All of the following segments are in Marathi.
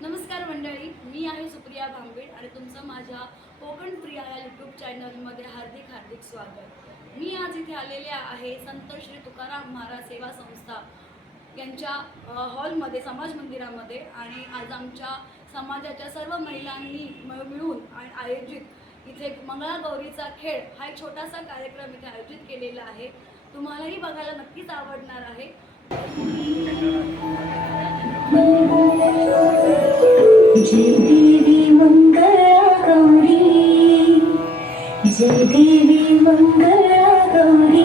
नमस्कार मंडळी मी आहे सुप्रिया भांबीड आणि तुमचं माझ्या कोकण प्रिया या यूट्यूब चॅनलमध्ये हार्दिक हार्दिक स्वागत. मी आज इथे आलेले आहे संत श्री तुकाराम महाराज सेवा संस्था यांच्या हॉलमध्ये समाज मंदिरामध्ये आणि आज आमच्या समाजाच्या सर्व महिलांनी म- मिळून आणि आयोजित इथे मंगळागौरीचा खेळ हा एक छोटासा कार्यक्रम इथे आयोजित केलेला आहे. तुम्हालाही बघायला नक्कीच आवडणार आहे. जय देवी मंगला गौरी जय देवी Mangala Gauri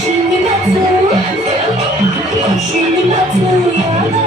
Şimdi nasıl? Şimdi nasıl ya?